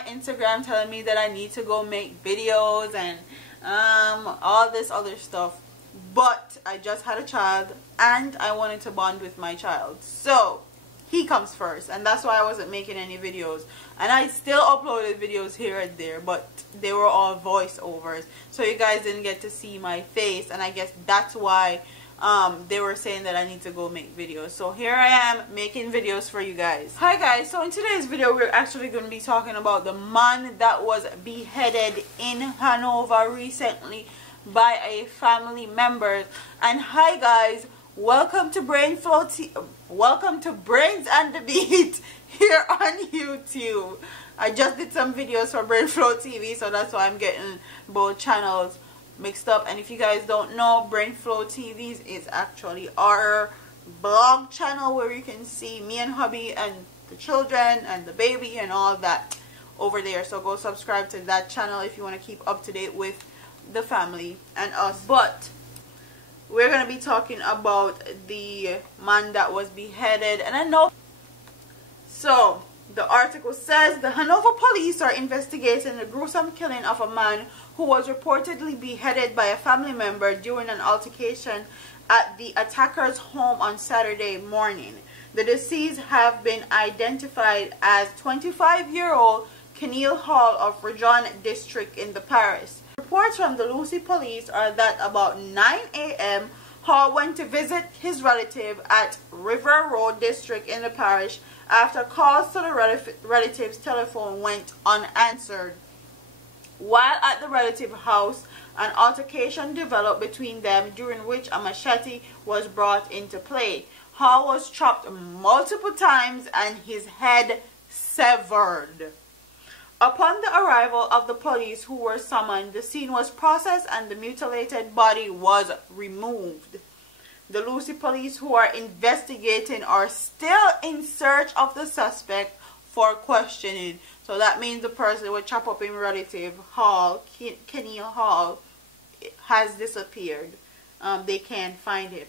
Instagram telling me that I need to go make videos and all this other stuff, but I just had a child and I wanted to bond with my child, so he comes first, and that's why I wasn't making any videos. And I still uploaded videos here and there, but they were all voiceovers, so you guys didn't get to see my face, and I guess that's why they were saying that I need to go make videos. So here I am making videos for you guys. Hi guys, so in today's video we're actually going to be talking about the man that was beheaded in Hanover recently by a family member. And hi guys, welcome to welcome to Brains and the Beat here on YouTube. I just did some videos for Brain Flow TV, so that's why I'm getting both channels mixed up. And if you guys don't know, Brain Flow TV is actually our blog channel where you can see me and hubby and the children and the baby and all that over there. So go subscribe to that channel if you want to keep up to date with the family and us. But we're going to be talking about the man that was beheaded. And I know, so the article says the Hanover police are investigating the gruesome killing of a man who was reportedly beheaded by a family member during an altercation at the attacker's home on Saturday morning. The deceased have been identified as 25-year-old Keneal Hall of Regina District in the parish. Reports from the Lucy police are that about 9 a.m. Hall went to visit his relative at River Road District in the parish after calls to the relative's telephone went unanswered. While at the relative house, an altercation developed between them, during which a machete was brought into play. Hall was chopped multiple times and his head severed. Upon the arrival of the police, who were summoned, the scene was processed and the mutilated body was removed. The Lucy police, who are investigating, are still in search of the suspect for questioning. So that means the person who chop up in relative Hall, Keneal Hall, has disappeared. They can't find him.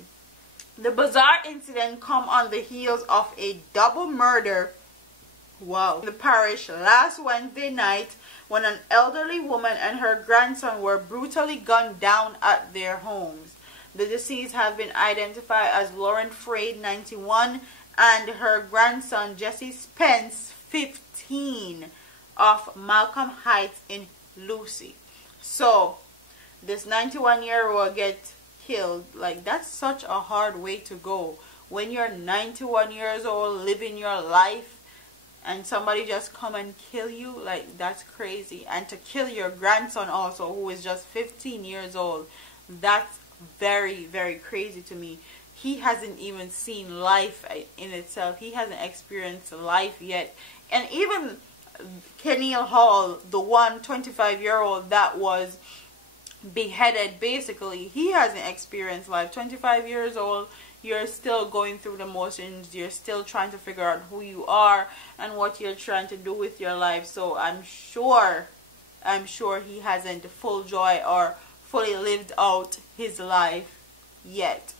The bizarre incident come on the heels of a double murder in the parish last Wednesday night, when an elderly woman and her grandson were brutally gunned down at their homes. The deceased have been identified as Lauren Frade, 91, and her grandson Jesse Spence, 15, of Malcolm Heights in Lucy. So this 91-year-old get killed. Like, that's such a hard way to go when you're 91 years old, living your life, and somebody just come and kill you. Like, that's crazy. And to kill your grandson also, who is just 15 years old, that's very, very crazy to me. He hasn't even seen life in itself. He hasn't experienced life yet. And even Keneal Hall, the 25-year-old that was beheaded, basically, he hasn't experienced life. 25 years old, you're still going through the motions. You're still trying to figure out who you are and what you're trying to do with your life. So I'm sure he hasn't full joy or fully lived out his life yet.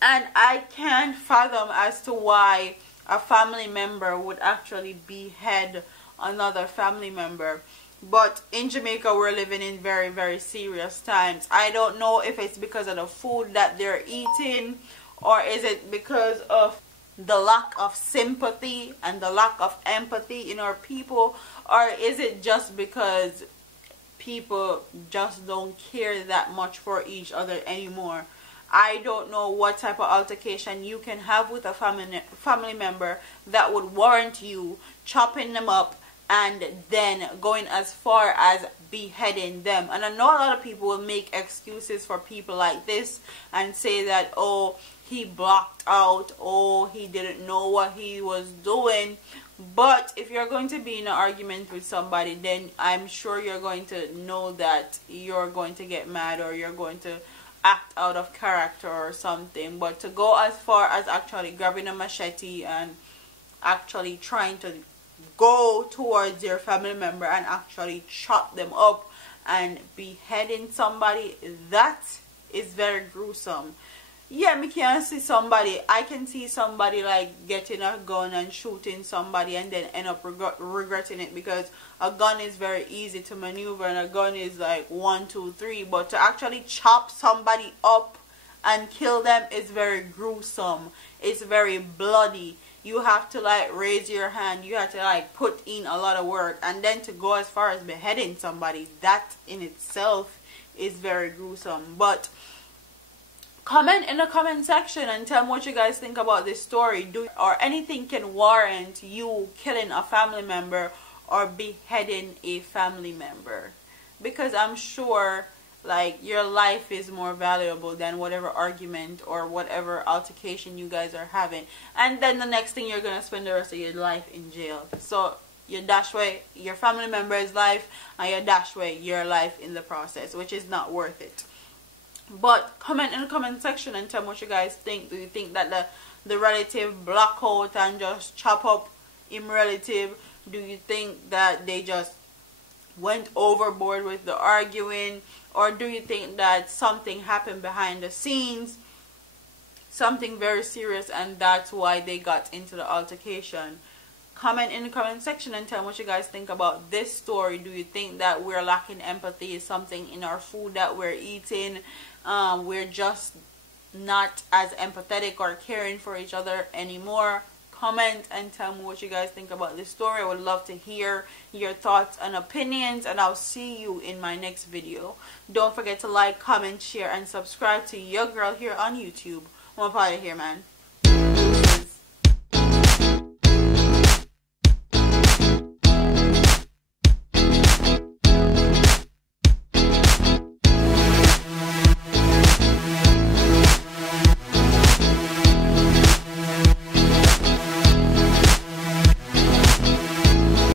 And I can't fathom as to why a family member would actually behead another family member. But in Jamaica, we're living in very, very serious times. I don't know if it's because of the food that they're eating, or is it because of the lack of sympathy and the lack of empathy in our people, or is it just because people just don't care that much for each other anymore? I don't know what type of altercation you can have with a family member that would warrant you chopping them up and then going as far as beheading them. And I know a lot of people will make excuses for people like this and say that, oh, he blocked out, oh, he didn't know what he was doing. But if you're going to be in an argument with somebody, then I'm sure you're going to know that you're going to get mad, or you're going to act out of character or something. But to go as far as actually grabbing a machete and actually trying to go towards your family member and actually chop them up and beheading somebody, that is very gruesome. yeah, me can see somebody. I can see somebody like getting a gun and shooting somebody and then end up regretting it, because a gun is very easy to maneuver and a gun is like 1, 2, 3. But to actually chop somebody up and kill them is very gruesome. It's very bloody. You have to like raise your hand. You have to like put in a lot of work, and then to go as far as beheading somebody, that in itself is very gruesome. But comment in the comment section and tell me what you guys think about this story. Or anything can warrant you killing a family member or beheading a family member, because I'm sure like your life is more valuable than whatever argument or whatever altercation you guys are having, and then the next thing you're gonna spend the rest of your life in jail. So you dash away your family member's life and you dash away your life in the process, which is not worth it. But comment in the comment section and tell me what you guys think. Do you think that the relative block out and just chop up him relative? Do you think that they just went overboard with the arguing? Or do you think that something happened behind the scenes, something very serious, and that's why they got into the altercation? Comment in the comment section and tell me what you guys think about this story. Do you think that we're lacking empathy? Is something in our food that we're eating? We're just not as empathetic or caring for each other anymore? Comment and tell me what you guys think about this story. I would love to hear your thoughts and opinions, and I'll see you in my next video. Don't forget to like, comment, share, and subscribe to your girl here on YouTube. I'm out of here, man.